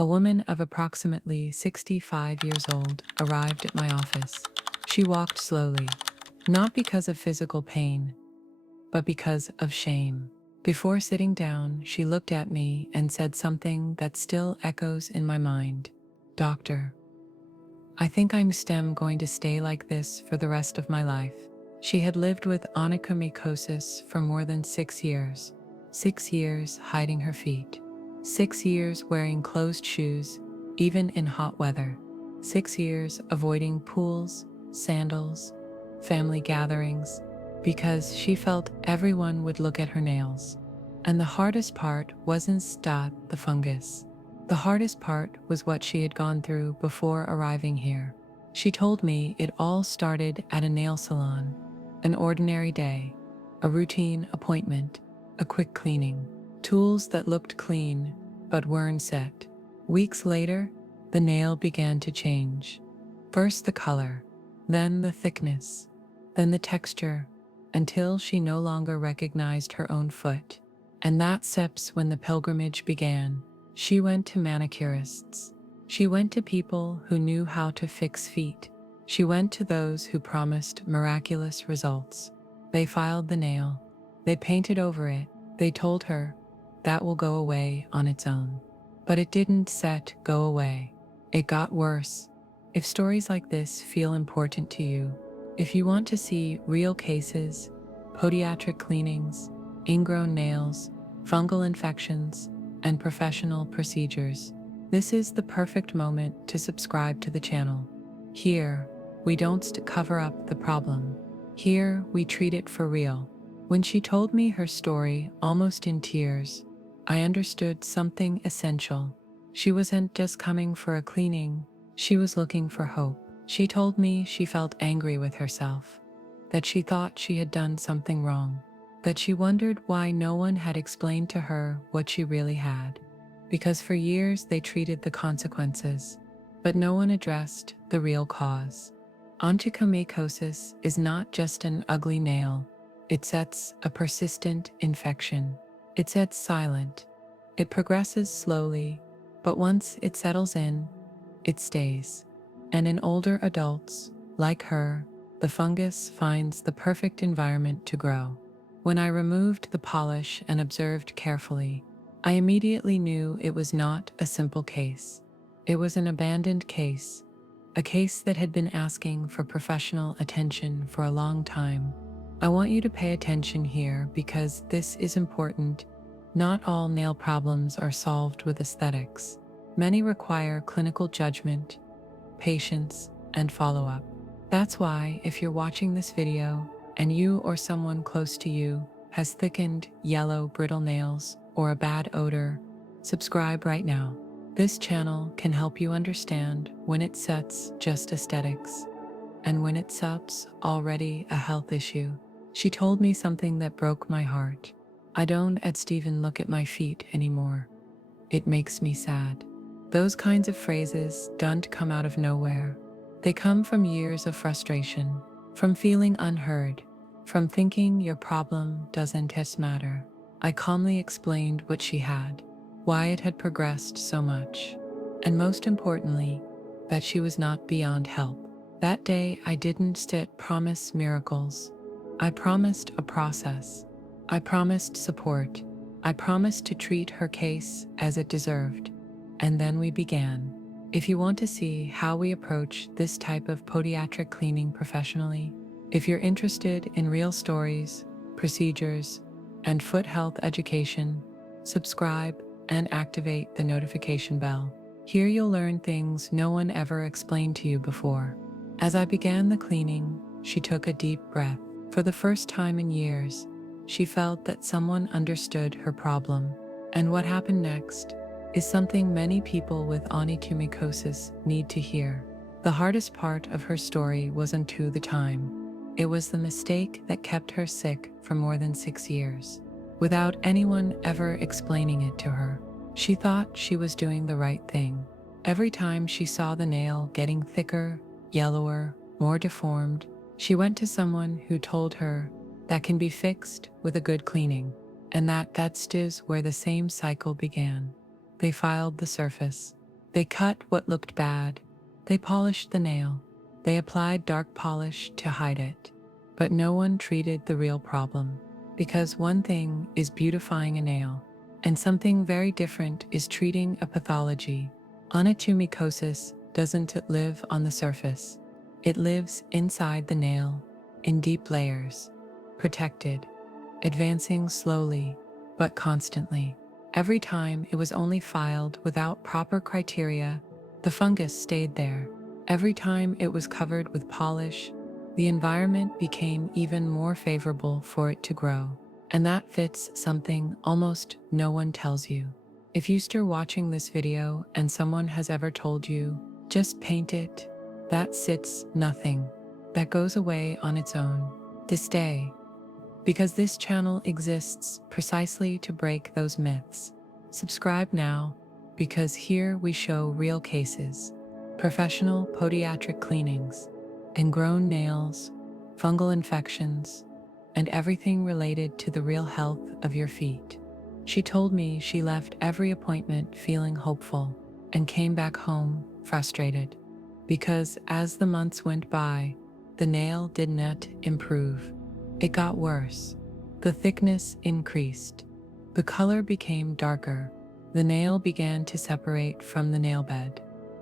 A woman of approximately 65 years old arrived at my office. She walked slowly, not because of physical pain, but because of shame. Before sitting down, she looked at me and said something that still echoes in my mind. "Doctor, I think I'm going to stay like this for the rest of my life." She had lived with onychomycosis for more than 6 years. 6 years hiding her feet. 6 years wearing closed shoes, even in hot weather. 6 years avoiding pools, sandals, family gatherings, because she felt everyone would look at her nails. And the hardest part wasn't the fungus. The hardest part was what she had gone through before arriving here. She told me it all started at a nail salon. An ordinary day, a routine appointment, a quick cleaning, tools that looked clean but weren't set. Weeks later, the nail began to change. First the color, then the thickness, then the texture, until she no longer recognized her own foot. And that's when the pilgrimage began. She went to manicurists. She went to people who knew how to fix feet. She went to those who promised miraculous results. They filed the nail. They painted over it. They told her, "That will go away on its own." But it didn't go away. It got worse. If stories like this feel important to you, if you want to see real cases, podiatric cleanings, ingrown nails, fungal infections, and professional procedures, this is the perfect moment to subscribe to the channel. Here, we don't cover up the problem. Here, we treat it for real. When she told me her story, almost in tears, I understood something essential. She wasn't just coming for a cleaning, she was looking for hope. She told me she felt angry with herself, that she thought she had done something wrong, that she wondered why no one had explained to her what she really had. Because for years they treated the consequences, but no one addressed the real cause. Onychomycosis is not just an ugly nail. It sets a persistent infection. It sets silent. It progresses slowly, but once it settles in, it stays. And in older adults, like her, the fungus finds the perfect environment to grow. When I removed the polish and observed carefully, I immediately knew it was not a simple case. It was an abandoned case, a case that had been asking for professional attention for a long time. I want you to pay attention here because this is important. Not all nail problems are solved with aesthetics. Many require clinical judgment, patience, and follow-up. That's why if you're watching this video and you or someone close to you has thickened, yellow, brittle nails or a bad odor, subscribe right now. This channel can help you understand when it sets just aesthetics and when it subs already a health issue. She told me something that broke my heart. "I don't even look at my feet anymore. It makes me sad." Those kinds of phrases don't come out of nowhere. They come from years of frustration, from feeling unheard, from thinking your problem doesn't matter. I calmly explained what she had, why it had progressed so much, and most importantly, that she was not beyond help. That day, I didn't promise miracles. I promised a process. I promised support. I promised to treat her case as it deserved. And then we began. If you want to see how we approach this type of podiatric cleaning professionally, if you're interested in real stories, procedures, and foot health education, subscribe and activate the notification bell. Here you'll learn things no one ever explained to you before. As I began the cleaning, she took a deep breath. For the first time in years, she felt that someone understood her problem. And what happened next is something many people with onychomycosis need to hear. The hardest part of her story wasn't the time. It was the mistake that kept her sick for more than 6 years, without anyone ever explaining it to her. She thought she was doing the right thing. Every time she saw the nail getting thicker, yellower, more deformed, she went to someone who told her that can be fixed with a good cleaning, and that's where the same cycle began. They filed the surface. They cut what looked bad. They polished the nail. They applied dark polish to hide it. But no one treated the real problem. Because one thing is beautifying a nail, and something very different is treating a pathology. Onychomycosis doesn't live on the surface. It lives inside the nail, in deep layers, protected, advancing slowly, but constantly. Every time it was only filed without proper criteria, the fungus stayed there. Every time it was covered with polish, the environment became even more favorable for it to grow. And that fits something almost no one tells you. If you start watching this video and someone has ever told you, just paint it, that sits nothing. That goes away on its own. This day. Because this channel exists precisely to break those myths. Subscribe now, because here we show real cases, professional podiatric cleanings, ingrown nails, fungal infections, and everything related to the real health of your feet. She told me she left every appointment feeling hopeful and came back home frustrated, because as the months went by, the nail did not improve. It got worse. The thickness increased. The color became darker. The nail began to separate from the nail bed.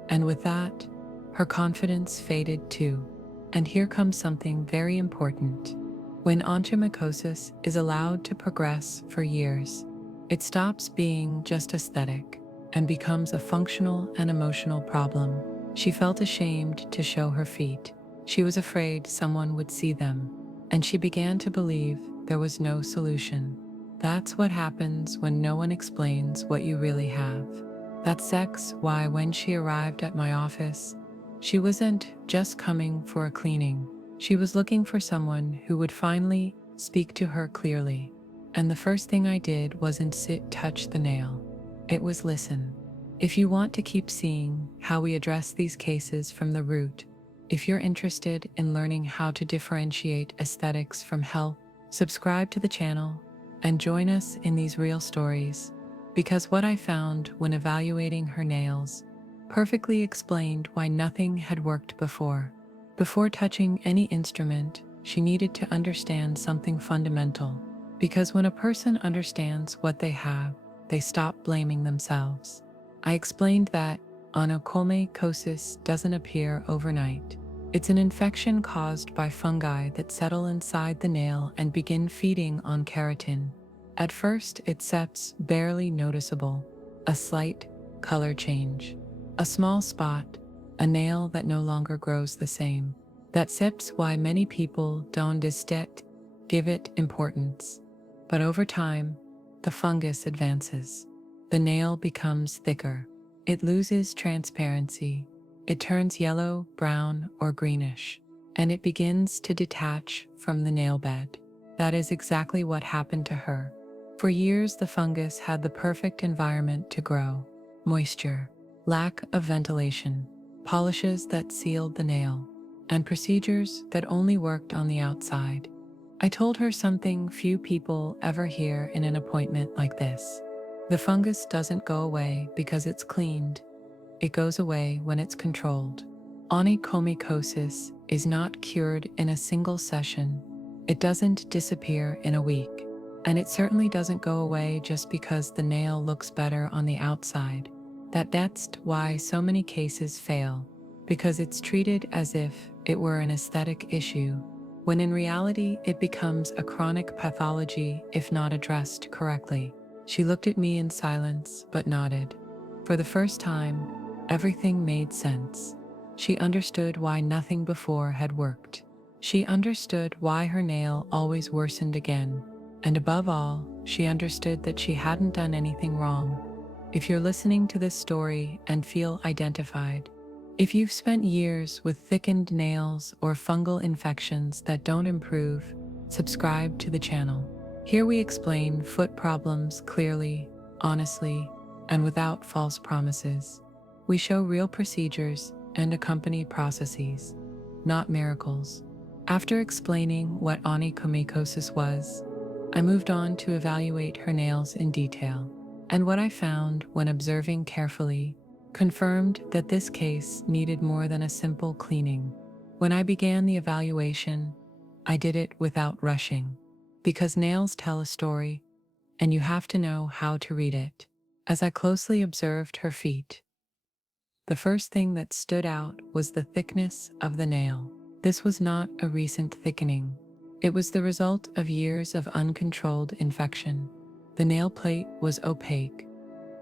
And with that, her confidence faded too. And here comes something very important. When onychomycosis is allowed to progress for years, it stops being just aesthetic and becomes a functional and emotional problem. She felt ashamed to show her feet. She was afraid someone would see them, and she began to believe there was no solution. That's what happens when no one explains what you really have. That's why when she arrived at my office, she wasn't just coming for a cleaning. She was looking for someone who would finally speak to her clearly. And the first thing I did wasn't touch the nail. It was listen. If you want to keep seeing how we address these cases from the root, if you're interested in learning how to differentiate aesthetics from health, subscribe to the channel and join us in these real stories, because what I found when evaluating her nails perfectly explained why nothing had worked before. Before touching any instrument, she needed to understand something fundamental, because when a person understands what they have, they stop blaming themselves. I explained that onychomycosis doesn't appear overnight. It's an infection caused by fungi that settle inside the nail and begin feeding on keratin. At first, it seems barely noticeable, a slight color change, a small spot, a nail that no longer grows the same. That's why many people don't give it importance. But over time, the fungus advances. The nail becomes thicker. It loses transparency. It turns yellow, brown, or greenish, and it begins to detach from the nail bed. That is exactly what happened to her. For years, the fungus had the perfect environment to grow: moisture, lack of ventilation, polishes that sealed the nail, and procedures that only worked on the outside. I told her something few people ever hear in an appointment like this. The fungus doesn't go away because it's cleaned. It goes away when it's controlled. Onychomycosis is not cured in a single session. It doesn't disappear in a week. And it certainly doesn't go away just because the nail looks better on the outside. That's why so many cases fail, because it's treated as if it were an aesthetic issue, when in reality it becomes a chronic pathology if not addressed correctly. She looked at me in silence but nodded. For the first time, everything made sense. She understood why nothing before had worked. She understood why her nail always worsened again. And above all, she understood that she hadn't done anything wrong. If you're listening to this story and feel identified, if you've spent years with thickened nails or fungal infections that don't improve, subscribe to the channel. Here we explain foot problems clearly, honestly, and without false promises. We show real procedures and accompanied processes, not miracles. After explaining what onychomycosis was, I moved on to evaluate her nails in detail. And what I found when observing carefully confirmed that this case needed more than a simple cleaning. When I began the evaluation, I did it without rushing, because nails tell a story, and you have to know how to read it. As I closely observed her feet, the first thing that stood out was the thickness of the nail. This was not a recent thickening. It was the result of years of uncontrolled infection. The nail plate was opaque,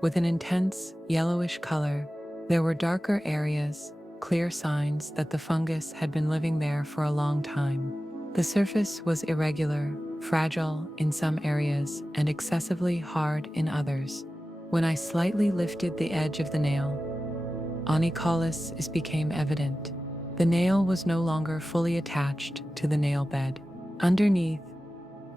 with an intense yellowish color. There were darker areas, clear signs that the fungus had been living there for a long time. The surface was irregular, fragile in some areas, and excessively hard in others. When I slightly lifted the edge of the nail, onycholysis became evident. The nail was no longer fully attached to the nail bed. Underneath,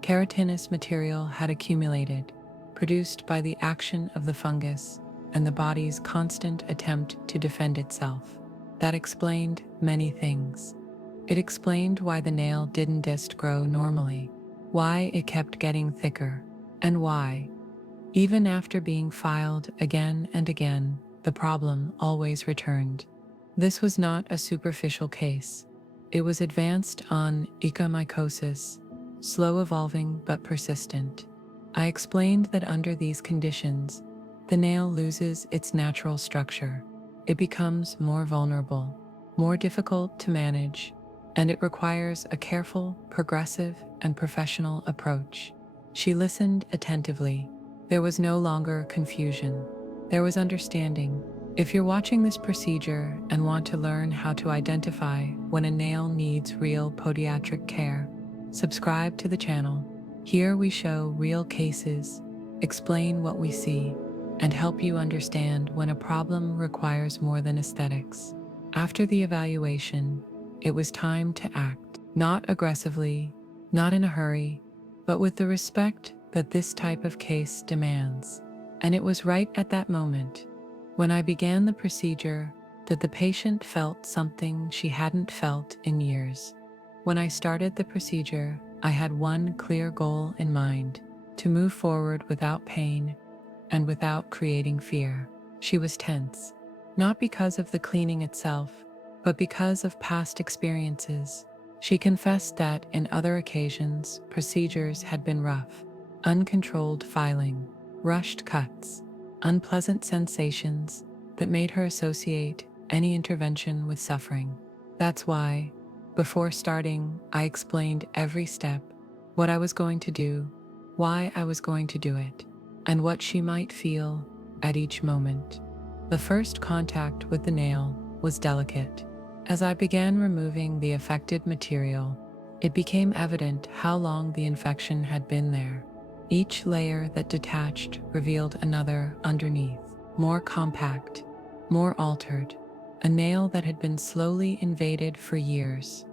keratinous material had accumulated, produced by the action of the fungus and the body's constant attempt to defend itself. That explained many things. It explained why the nail didn't just grow normally, why it kept getting thicker, and why, even after being filed again and again, the problem always returned. This was not a superficial case. It was advanced onychomycosis, slow evolving but persistent. I explained that under these conditions, the nail loses its natural structure. It becomes more vulnerable, more difficult to manage, and it requires a careful, progressive, and professional approach. She listened attentively. There was no longer confusion. There was understanding. If you're watching this procedure and want to learn how to identify when a nail needs real podiatric care, subscribe to the channel. Here we show real cases, explain what we see, and help you understand when a problem requires more than aesthetics. After the evaluation, it was time to act, not aggressively, not in a hurry, but with the respect that this type of case demands. And it was right at that moment, when I began the procedure, that the patient felt something she hadn't felt in years. When I started the procedure, I had one clear goal in mind: to move forward without pain and without creating fear. She was tense, not because of the cleaning itself, but because of past experiences. She confessed that in other occasions, procedures had been rough, uncontrolled filing, rushed cuts, unpleasant sensations that made her associate any intervention with suffering. That's why, before starting, I explained every step, what I was going to do, why I was going to do it, and what she might feel at each moment. The first contact with the nail was delicate. As I began removing the affected material, it became evident how long the infection had been there. Each layer that detached revealed another underneath, more compact, more altered, a nail that had been slowly invaded for years.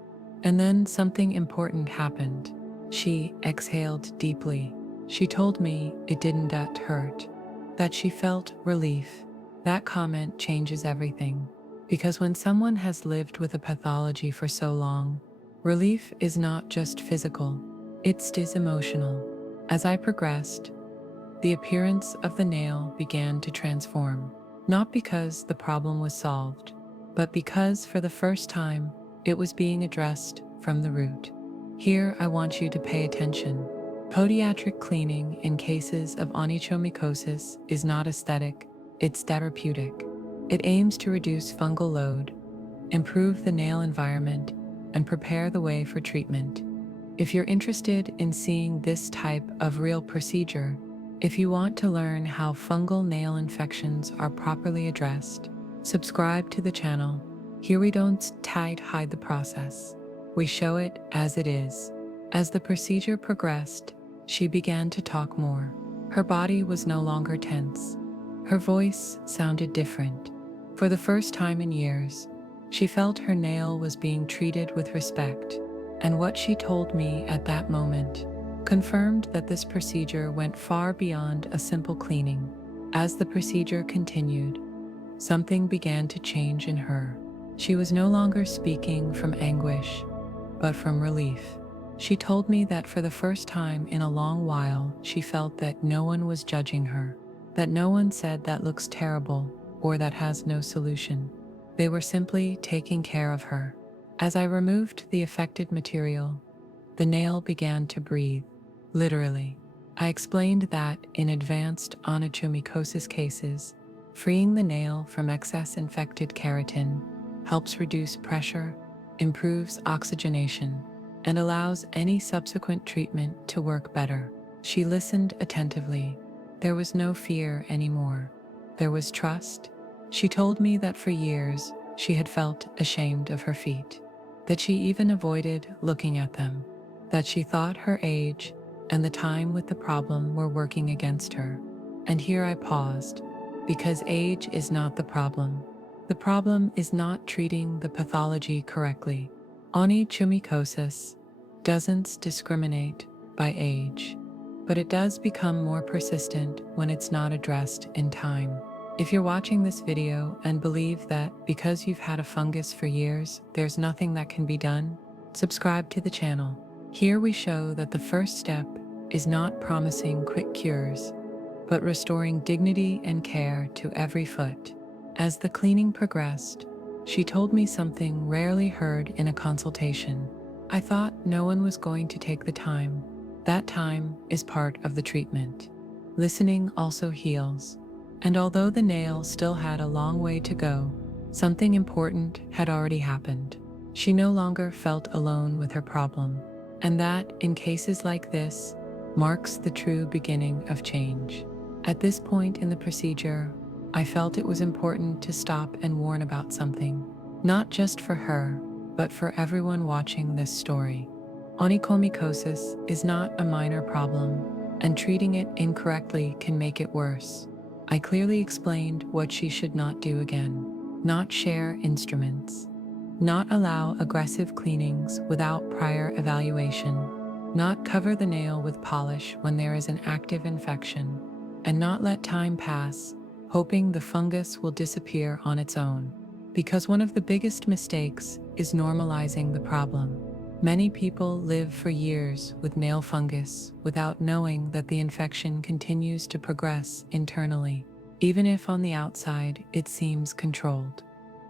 And then something important happened. She exhaled deeply. She told me it didn't hurt, that she felt relief. That comment changes everything, because when someone has lived with a pathology for so long, relief is not just physical, it's emotional. As I progressed, the appearance of the nail began to transform, not because the problem was solved, but because for the first time, it was being addressed from the root. Here, I want you to pay attention. Podiatric cleaning in cases of onychomycosis is not aesthetic, it's therapeutic. It aims to reduce fungal load, improve the nail environment, and prepare the way for treatment. If you're interested in seeing this type of real procedure, if you want to learn how fungal nail infections are properly addressed, subscribe to the channel. Here we don't hide the process. We show it as it is. As the procedure progressed, she began to talk more. Her body was no longer tense. Her voice sounded different. For the first time in years, she felt her nail was being treated with respect. And what she told me at that moment confirmed that this procedure went far beyond a simple cleaning. As the procedure continued, something began to change in her. She was no longer speaking from anguish, but from relief. She told me that for the first time in a long while, she felt that no one was judging her, that no one said that looks terrible or that has no solution. They were simply taking care of her. As I removed the affected material, the nail began to breathe, literally. I explained that in advanced onychomycosis cases, freeing the nail from excess infected keratin helps reduce pressure, improves oxygenation, and allows any subsequent treatment to work better. She listened attentively. There was no fear anymore. There was trust. She told me that for years she had felt ashamed of her feet, that she even avoided looking at them, that she thought her age and the time with the problem were working against her. And here I paused, because age is not the problem. The problem is not treating the pathology correctly. Onychomycosis doesn't discriminate by age, but it does become more persistent when it's not addressed in time. If you're watching this video and believe that because you've had a fungus for years, there's nothing that can be done, subscribe to the channel. Here we show that the first step is not promising quick cures, but restoring dignity and care to every foot. As the cleaning progressed, she told me something rarely heard in a consultation. I thought no one was going to take the time. That time is part of the treatment. Listening also heals. And although the nail still had a long way to go, something important had already happened. She no longer felt alone with her problem. And that, in cases like this, marks the true beginning of change. At this point in the procedure, I felt it was important to stop and warn about something, not just for her, but for everyone watching this story. Onychomycosis is not a minor problem, and treating it incorrectly can make it worse. I clearly explained what she should not do again: not share instruments, not allow aggressive cleanings without prior evaluation, not cover the nail with polish when there is an active infection, and not let time pass, hoping the fungus will disappear on its own. Because one of the biggest mistakes is normalizing the problem. Many people live for years with nail fungus without knowing that the infection continues to progress internally, even if on the outside it seems controlled.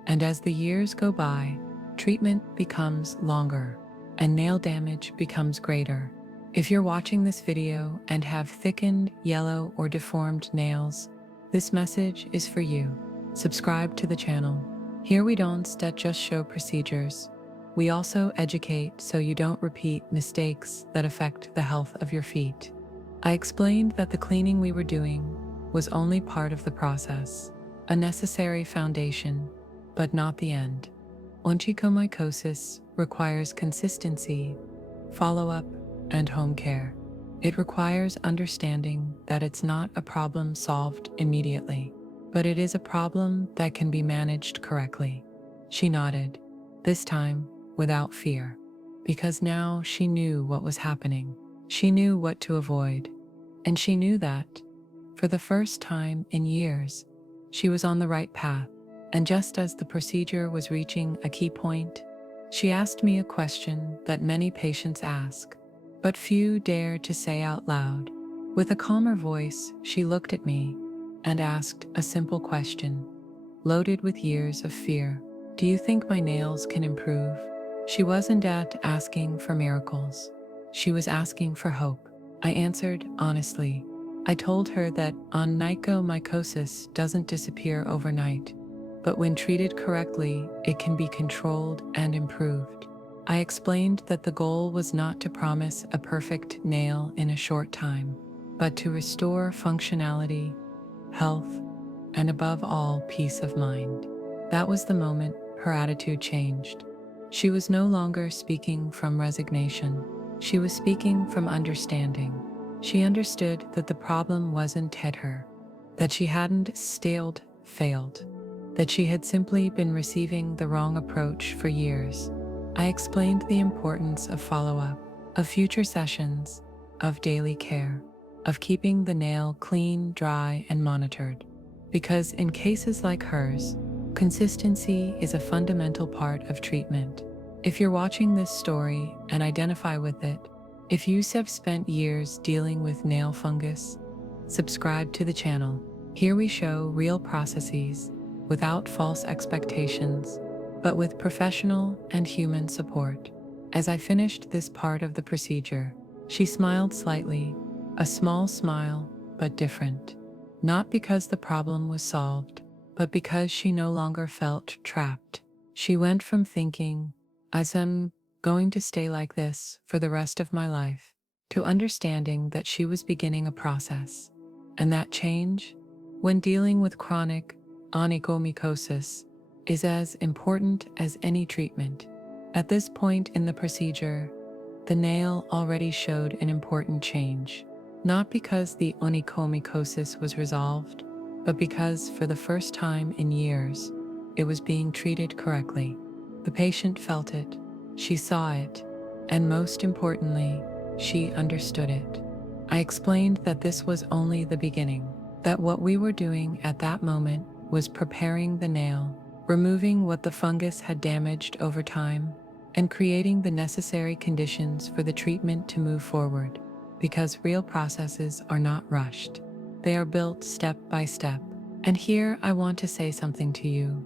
And as the years go by, treatment becomes longer and nail damage becomes greater. If you're watching this video and have thickened, yellow, or deformed nails, this message is for you. Subscribe to the channel. Here we don't just show procedures. We also educate so you don't repeat mistakes that affect the health of your feet. I explained that the cleaning we were doing was only part of the process, a necessary foundation, but not the end. Onychomycosis requires consistency, follow-up, and home care. It requires understanding that it's not a problem solved immediately, but it is a problem that can be managed correctly. She nodded, this time without fear, because now she knew what was happening. She knew what to avoid, and she knew that, for the first time in years, she was on the right path. And just as the procedure was reaching a key point, she asked me a question that many patients ask, but few dare to say out loud. With a calmer voice, she looked at me and asked a simple question, loaded with years of fear. Do you think my nails can improve? She wasn't asking for miracles. She was asking for hope. I answered honestly. I told her that onychomycosis doesn't disappear overnight, but when treated correctly, it can be controlled and improved. I explained that the goal was not to promise a perfect nail in a short time, but to restore functionality, health, and above all, peace of mind. That was the moment her attitude changed. She was no longer speaking from resignation. She was speaking from understanding. She understood that the problem wasn't her, that she hadn't failed, that she had simply been receiving the wrong approach for years. I explained the importance of follow-up, of future sessions, of daily care, of keeping the nail clean, dry, and monitored. Because in cases like hers, consistency is a fundamental part of treatment. If you're watching this story and identify with it, if you have spent years dealing with nail fungus, subscribe to the channel. Here we show real processes, without false expectations, but with professional and human support. As I finished this part of the procedure, she smiled slightly, a small smile, but different. Not because the problem was solved, but because she no longer felt trapped. She went from thinking, I'm going to stay like this for the rest of my life, to understanding that she was beginning a process. And that change, when dealing with chronic onychomycosis, is as important as any treatment. At this point in the procedure, the nail already showed an important change, not because the onychomycosis was resolved, but because for the first time in years, it was being treated correctly. The patient felt it, she saw it, and most importantly, she understood it. I explained that this was only the beginning, that what we were doing at that moment was preparing the nail, removing what the fungus had damaged over time, and creating the necessary conditions for the treatment to move forward. Because real processes are not rushed, they are built step by step. And here I want to say something to you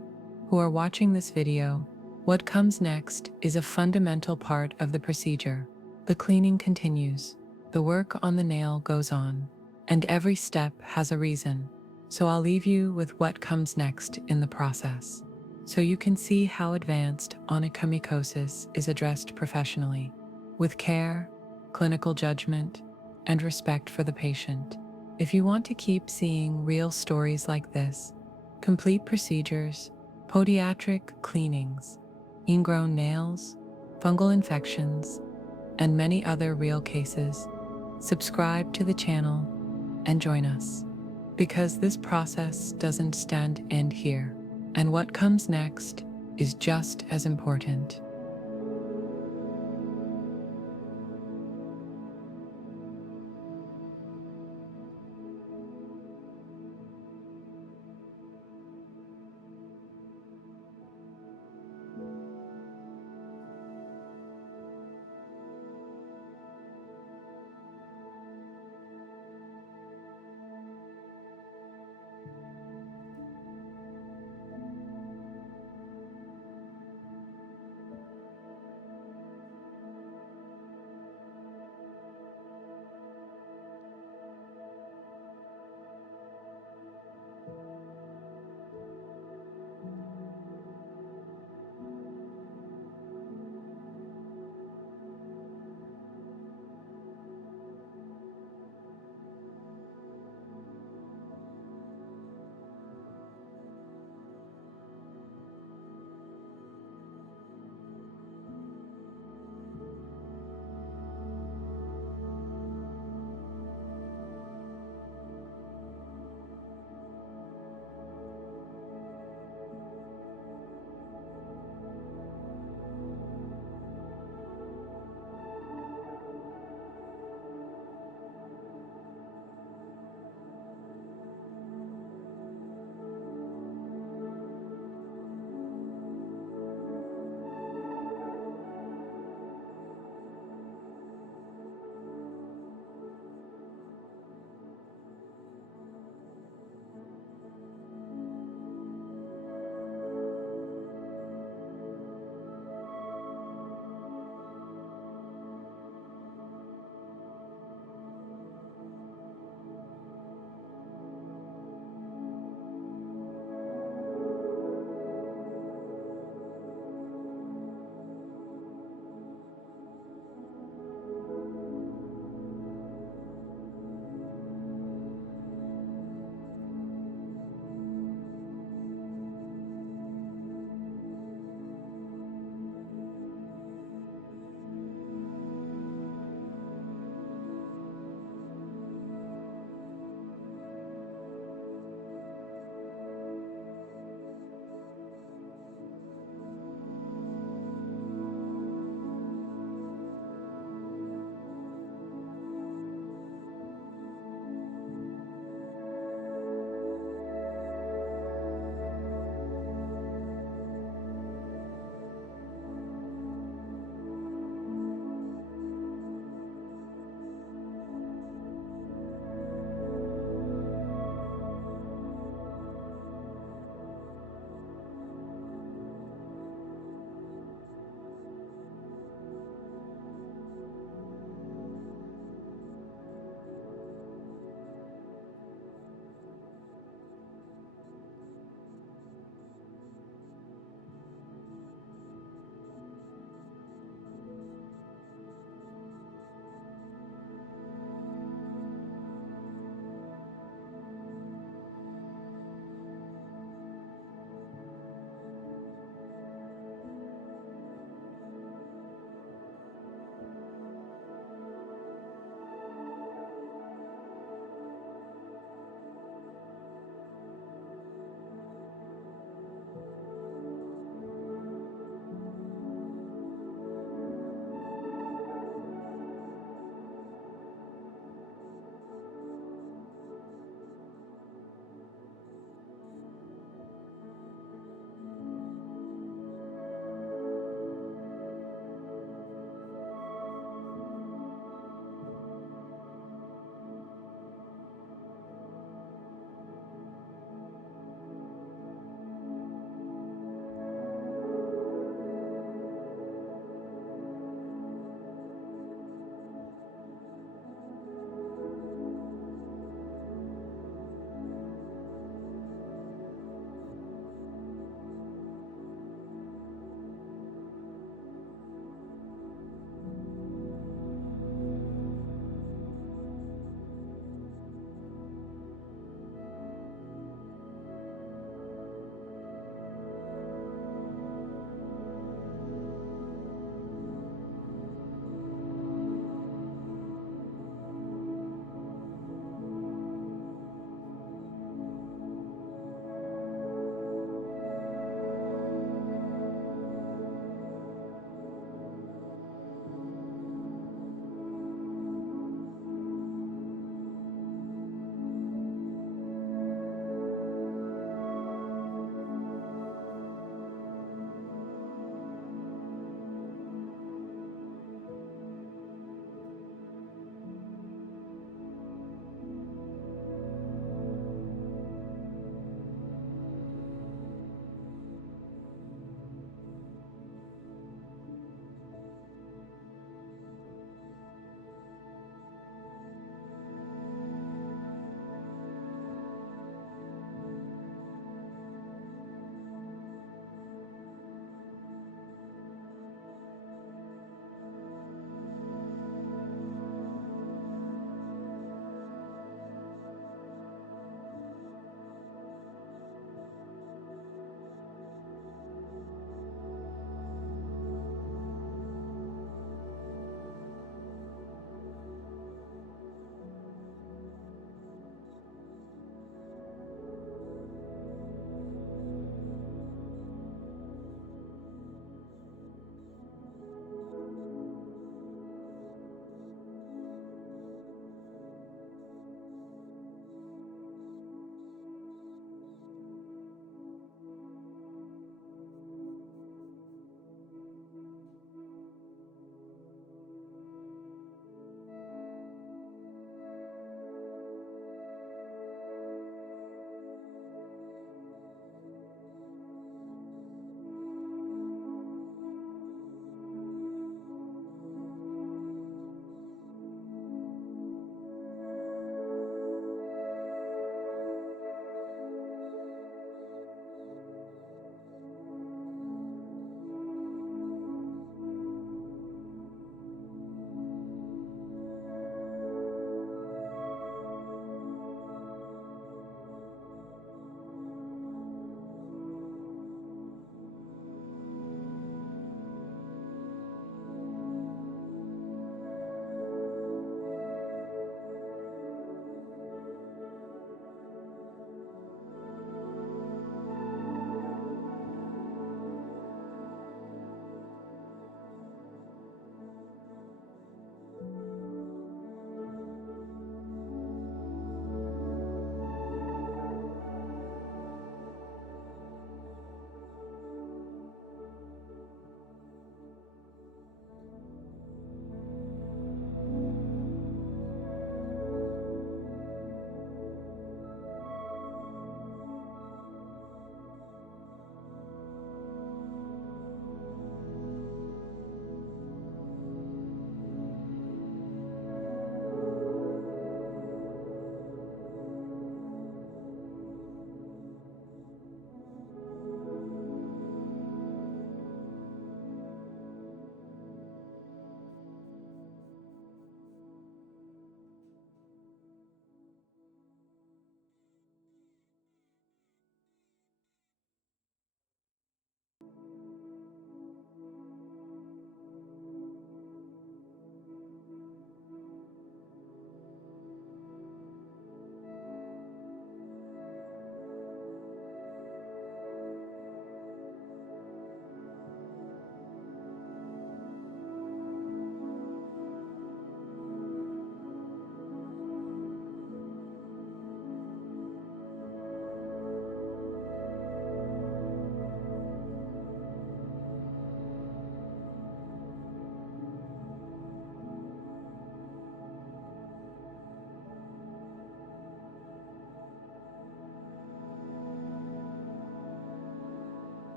who are watching this video. What comes next is a fundamental part of the procedure. The cleaning continues, the work on the nail goes on, and every step has a reason. So I'll leave you with what comes next in the process, so you can see how advanced onychomycosis is addressed professionally, with care, clinical judgment, and respect for the patient. If you want to keep seeing real stories like this, complete procedures, podiatric cleanings, ingrown nails, fungal infections, and many other real cases, subscribe to the channel and join us. Because this process doesn't end here, and what comes next is just as important.